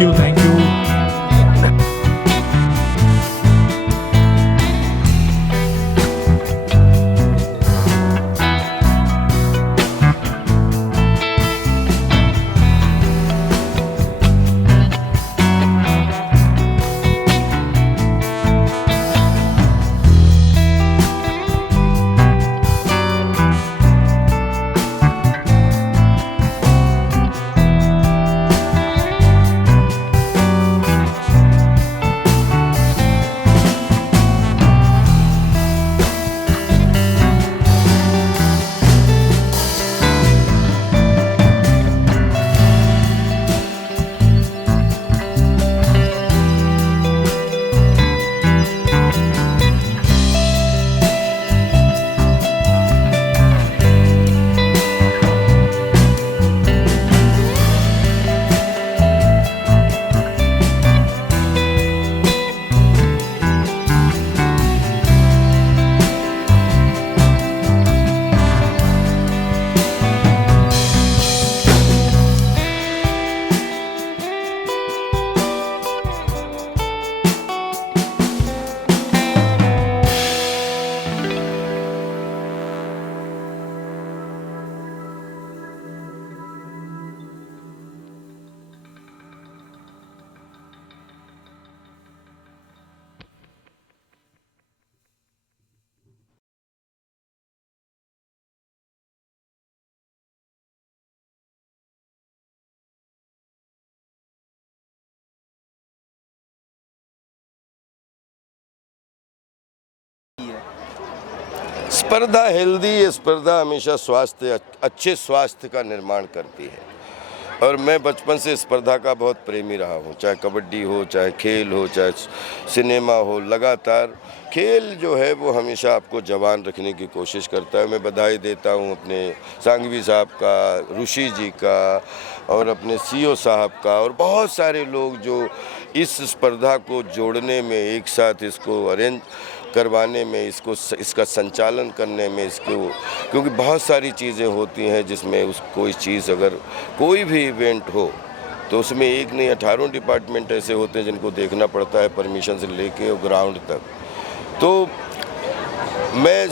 you, thank you. स्पर्धा healthy है। स्पर्धा हमेशा स्वास्थ्य अच्छे स्वास्थ्य का निर्माण करती है और मैं बचपन से स्पर्धा का बहुत प्रेमी रहा हूँ। चाहे कबड्डी हो, चाहे खेल हो, चाहे सिनेमा हो, लगातार खेल जो है वो हमेशा आपको जवान रखने की कोशिश करता है। मैं बधाई देता हूँ अपने सांघवी साहब का, ऋषि जी का और अपने सीओ साहब का और बहुत सारे लोग जो इस स्पर्धा को जोड़ने में, एक साथ इसको अरेंज करवाने में, इसका संचालन करने में, क्योंकि बहुत सारी चीज़ें होती हैं जिसमें कोई चीज़ अगर कोई भी इवेंट हो तो उसमें एक नहीं 18 डिपार्टमेंट ऐसे होते हैं जिनको देखना पड़ता है, परमिशन से लेके और ग्राउंड तक। तो मैं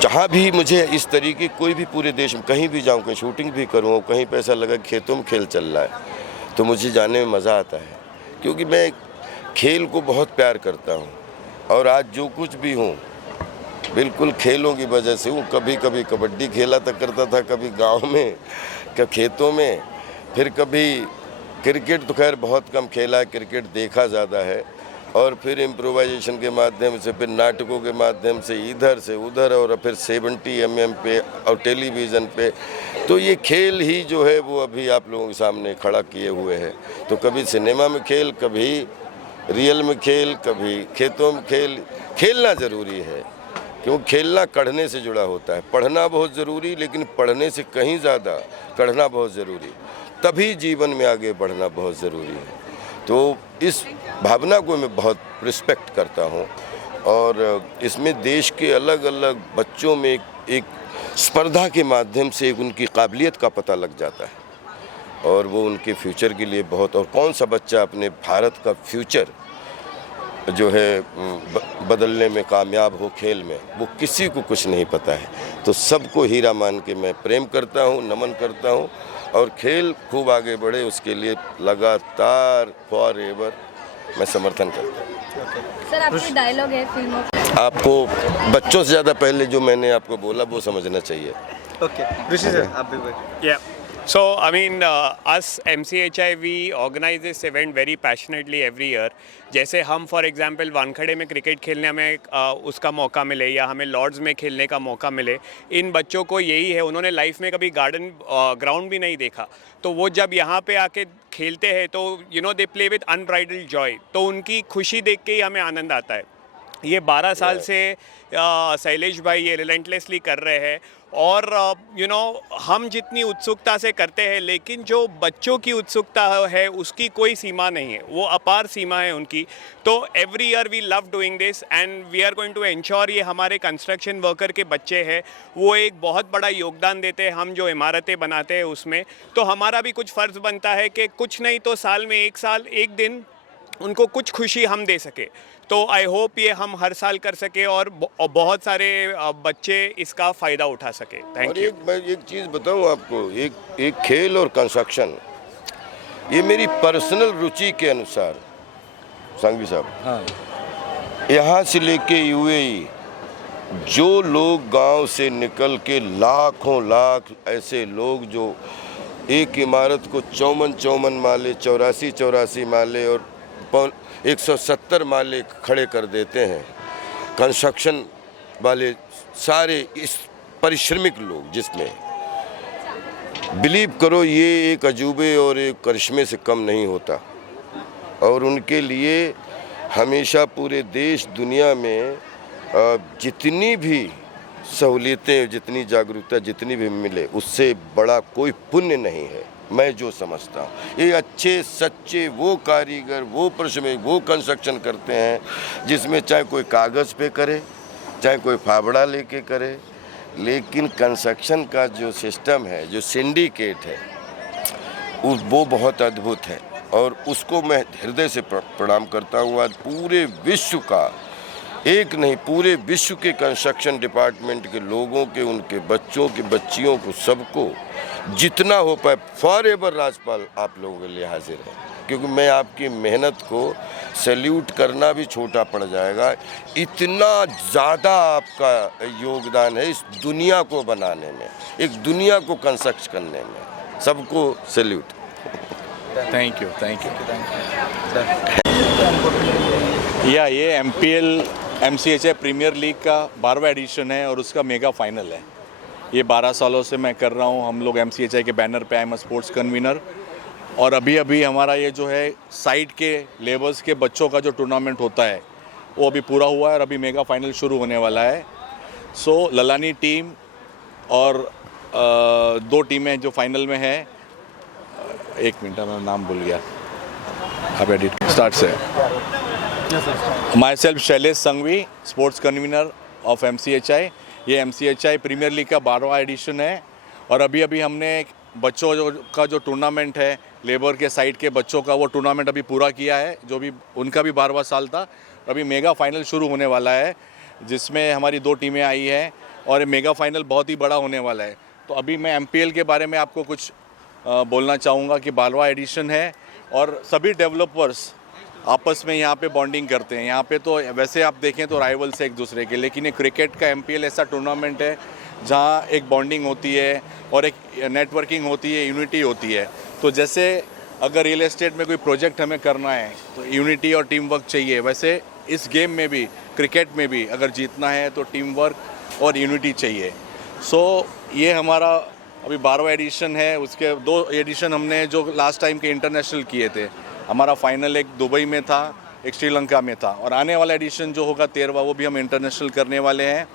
जहाँ भी मुझे इस तरीके कोई भी पूरे देश में कहीं भी जाऊँ, कहीं शूटिंग भी करूँ, कहीं पे ऐसा लगा खेतों में खेल चल रहा है तो मुझे जाने में मज़ा आता है, क्योंकि मैं खेल को बहुत प्यार करता हूँ। और आज जो कुछ भी हूँ बिल्कुल खेलों की वजह से हूँ। कभी कभी कबड्डी खेला तक करता था, कभी गांव में, कभी खेतों में, फिर कभी क्रिकेट तो खैर बहुत कम खेला है, क्रिकेट देखा ज़्यादा है। और फिर इम्प्रोवाइजेशन के माध्यम से, फिर नाटकों के माध्यम से इधर से उधर, और फिर 70 mm पे और टेलीविज़न पे। तो ये खेल ही जो है वो अभी आप लोगों के सामने खड़ा किए हुए है। तो कभी सिनेमा में खेल, कभी रियल में खेल, कभी खेतों में खेल। खेलना ज़रूरी है क्योंकि खेलना कढ़ने से जुड़ा होता है। पढ़ना बहुत ज़रूरी, लेकिन पढ़ने से कहीं ज़्यादा कढ़ना बहुत ज़रूरी, तभी जीवन में आगे बढ़ना बहुत ज़रूरी है। तो इस भावना को मैं बहुत रिस्पेक्ट करता हूँ और इसमें देश के अलग अलग बच्चों में एक स्पर्धा के माध्यम से एक उनकी काबिलियत का पता लग जाता है और वो उनके फ्यूचर के लिए बहुत। और कौन सा बच्चा अपने भारत का फ्यूचर जो है बदलने में कामयाब हो खेल में, वो किसी को कुछ नहीं पता है। तो सबको हीरा मान के मैं प्रेम करता हूँ, नमन करता हूँ और खेल खूब आगे बढ़े उसके लिए लगातार फॉर एवर मैं समर्थन करता हूँ। सर, आपकी डायलॉग है फिल्मों आपको बच्चों से ज़्यादा पहले जो मैंने आपको बोला वो समझना चाहिए। Okay, ऋषि सर आप भी बोलिए। Yeah. So, I mean, us MCHI, we organize this event very passionately every year. जैसे हम फॉर एग्जांपल वानखेड़े में क्रिकेट खेलने में उसका मौका मिले या हमें लॉर्ड्स में खेलने का मौका मिले, इन बच्चों को यही है, उन्होंने लाइफ में कभी ग्राउंड भी नहीं देखा, तो वो जब यहाँ पे आके खेलते हैं तो they play with unbridled Joy, तो उनकी खुशी देख के ही हमें आनंद आता है। ये 12 साल से शैलेश भाई ये रिलेंटलेसली कर रहे हैं और हम जितनी उत्सुकता से करते हैं लेकिन जो बच्चों की उत्सुकता है उसकी कोई सीमा नहीं है, वो अपार सीमा है उनकी। तो every year we love doing this and we are going to ensure ये हमारे कंस्ट्रक्शन वर्कर के बच्चे हैं वो एक बहुत बड़ा योगदान देते हैं हम जो इमारतें बनाते हैं उसमें। तो हमारा भी कुछ फ़र्ज़ बनता है कि कुछ नहीं तो साल में एक दिन उनको कुछ खुशी हम दे सके। तो आई होप ये हम हर साल कर सके और बहुत सारे बच्चे इसका फ़ायदा उठा सके। Thank you. मैं एक चीज़ बताऊं आपको, एक खेल और कंस्ट्रक्शन ये मेरी पर्सनल रुचि के अनुसार संघवी साहब, हाँ, यहाँ से लेके यूएई जो लोग गांव से निकल के लाखों लाख ऐसे लोग जो एक इमारत को 54 माले 84 माले और 170 माले खड़े कर देते हैं, कंस्ट्रक्शन वाले सारे इस परिश्रमिक लोग, जिसमें बिलीव करो ये एक अजूबे और एक करिश्मे से कम नहीं होता। और उनके लिए हमेशा पूरे देश दुनिया में जितनी भी सहूलियतें, जितनी जागरूकता जितनी भी मिले उससे बड़ा कोई पुण्य नहीं है, मैं जो समझता हूँ। ये अच्छे सच्चे वो कारीगर, वो परिश्रमिक, वो कंस्ट्रक्शन करते हैं जिसमें चाहे कोई कागज़ पे करे चाहे कोई फावड़ा लेके करे, लेकिन कंस्ट्रक्शन का जो सिस्टम है, जो सिंडिकेट है, वो बहुत अद्भुत है और उसको मैं हृदय से प्रणाम करता हूँ। आज पूरे विश्व का, एक नहीं पूरे विश्व के कंस्ट्रक्शन डिपार्टमेंट के लोगों के, उनके बच्चों के, बच्चियों को, सबको जितना हो पाए फॉरएवर राजपाल आप लोगों के लिए हाजिर है, क्योंकि मैं आपकी मेहनत को सैल्यूट करना भी छोटा पड़ जाएगा। इतना ज़्यादा आपका योगदान है इस दुनिया को बनाने में, एक दुनिया को कंस्ट्रक्ट करने में, सबको सैल्यूट। Thank you. या ये MPL MCHI प्रीमियर लीग का 12वां एडिशन है और उसका मेगा फाइनल है। ये 12 सालों से मैं कर रहा हूँ। हम लोग MCHI के बैनर पे, आई एम स्पोर्ट्स कन्वीनर। और अभी हमारा ये जो है साइड के लेबर्स के बच्चों का जो टूर्नामेंट होता है वो अभी पूरा हुआ है और अभी मेगा फाइनल शुरू होने वाला है। सो ललानी टीम और 2 टीमें जो फाइनल में है, एक मिनट मैं नाम भूल गया, अब एडिट स्टार्ट से। Myself Shailesh Sanghvi, sports convener of MCHI। ये MCHI प्रीमियर लीग का 12वां एडिशन है और अभी हमने बच्चों का जो टूर्नामेंट है, लेबर के साइड के बच्चों का, वो टूर्नामेंट अभी पूरा किया है, जो भी उनका भी 12वां साल था। अभी मेगा फाइनल शुरू होने वाला है जिसमें हमारी 2 टीमें आई हैं और मेगा फाइनल बहुत ही बड़ा होने वाला है। तो अभी मैं MPL के बारे में आपको कुछ बोलना चाहूँगा कि 12वां एडिशन है और सभी डेवलपर्स आपस में यहाँ पे बॉन्डिंग करते हैं। यहाँ पे तो वैसे आप देखें तो राइवल्स है एक दूसरे के, लेकिन ये क्रिकेट का MPL ऐसा टूर्नामेंट है जहाँ एक बॉन्डिंग होती है और एक नेटवर्किंग होती है, यूनिटी होती है। तो जैसे अगर रियल एस्टेट में कोई प्रोजेक्ट हमें करना है तो यूनिटी और टीम वर्क चाहिए, वैसे इस गेम में भी, क्रिकेट में भी अगर जीतना है तो टीम वर्क और यूनिटी चाहिए। सो ये हमारा अभी 12वां एडिशन है। उसके 2 एडिशन हमने जो लास्ट टाइम के इंटरनेशनल किए थे, हमारा फाइनल एक दुबई में था, एक श्रीलंका में था, और आने वाला एडिशन जो होगा 13वां वो भी हम इंटरनेशनल करने वाले हैं।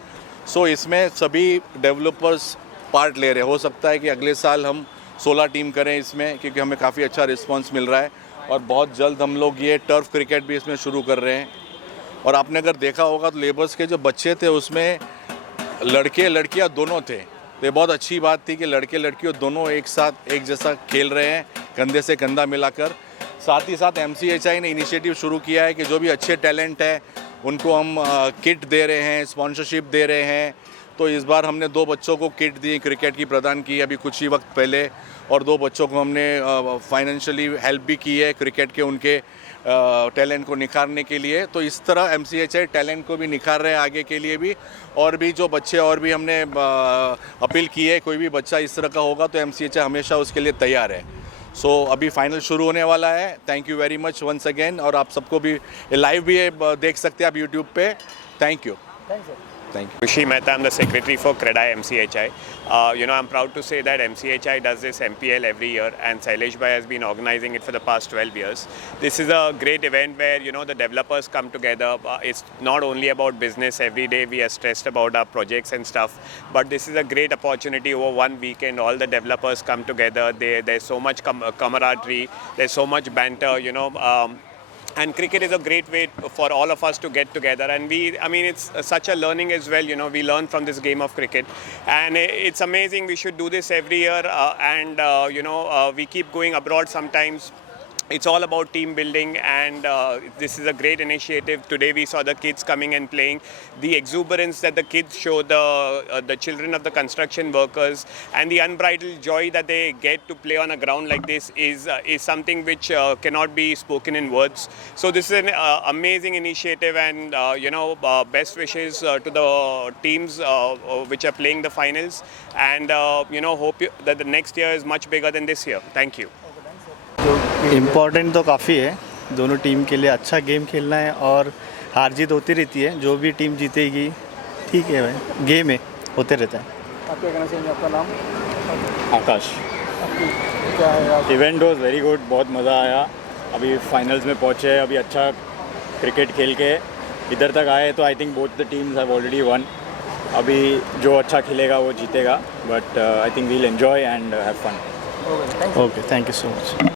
सो इसमें सभी डेवलपर्स पार्ट ले रहे हैं। हो सकता है कि अगले साल हम 16 टीम करें इसमें, क्योंकि हमें काफ़ी अच्छा रिस्पांस मिल रहा है और बहुत जल्द हम लोग ये टर्फ क्रिकेट भी इसमें शुरू कर रहे हैं। और आपने अगर देखा होगा तो लेबर्स के जो बच्चे थे उसमें लड़के लड़कियां दोनों थे। तो ये बहुत अच्छी बात थी कि लड़के लड़कियों दोनों एक साथ एक जैसा खेल रहे हैं, कंधे से कंधा मिलाकर। साथ ही साथ MCHI ने इनिशिएटिव शुरू किया है कि जो भी अच्छे टैलेंट है उनको हम किट दे रहे हैं, स्पॉन्सरशिप दे रहे हैं। तो इस बार हमने 2 बच्चों को किट दी, क्रिकेट की प्रदान की अभी कुछ ही वक्त पहले, और 2 बच्चों को हमने फाइनेंशियली हेल्प भी की है क्रिकेट के उनके टैलेंट को निखारने के लिए। तो इस तरह MCHI टैलेंट को भी निखार रहे हैं आगे के लिए भी। और भी जो बच्चे, और भी हमने अपील की है, कोई भी बच्चा इस तरह का होगा तो MCHI हमेशा उसके लिए तैयार है। सो अभी फाइनल शुरू होने वाला है। Thank you very much once again. और आप सबको भी लाइव भी देख सकते हैं आप यूट्यूब पे। Thank you. Thank you. Rishi Mehta, I'm the secretary for CREDAI MCHI. I'm proud to say that MCHI does this MPL every year, and Sailesh Bhai has been organizing it for the past 12 years. This is a great event where the developers come together. It's not only about business. Every day we are stressed about our projects and stuff, but this is a great opportunity over one weekend. All the developers come together. There's so much camaraderie. There's so much banter. And cricket is a great way for all of us to get together, and it's such a learning as well. We learn from this game of cricket, and it's amazing. We should do this every year, and we keep going abroad sometimes. It's all about team building, and this is a great initiative. Today we saw the kids coming and playing. The exuberance that the kids show, the children of the construction workers, and the unbridled joy that they get to play on a ground like this is something which cannot be spoken in words. So this is an amazing initiative, and best wishes to the teams which are playing the finals, and hope that the next year is much bigger than this year. Thank you. Important तो काफ़ी है, दोनों team के लिए अच्छा game खेलना है और हार जीत होती रहती है, जो भी टीम जीतेगी ठीक है भाई, गेम है, होते रहता है. आप क्या कहना चाहेंगे? आपका नाम? आकाश. क्या है आप? इवेंट वॉज वेरी गुड, बहुत मज़ा आया. अभी फाइनल्स में पहुँचे, अभी अच्छा क्रिकेट खेल के इधर तक आए, तो I think both the teams have already won. अभी जो अच्छा खेलेगा वो जीतेगा, but I think we'll enjoy and have fun. Okay, thank you so much.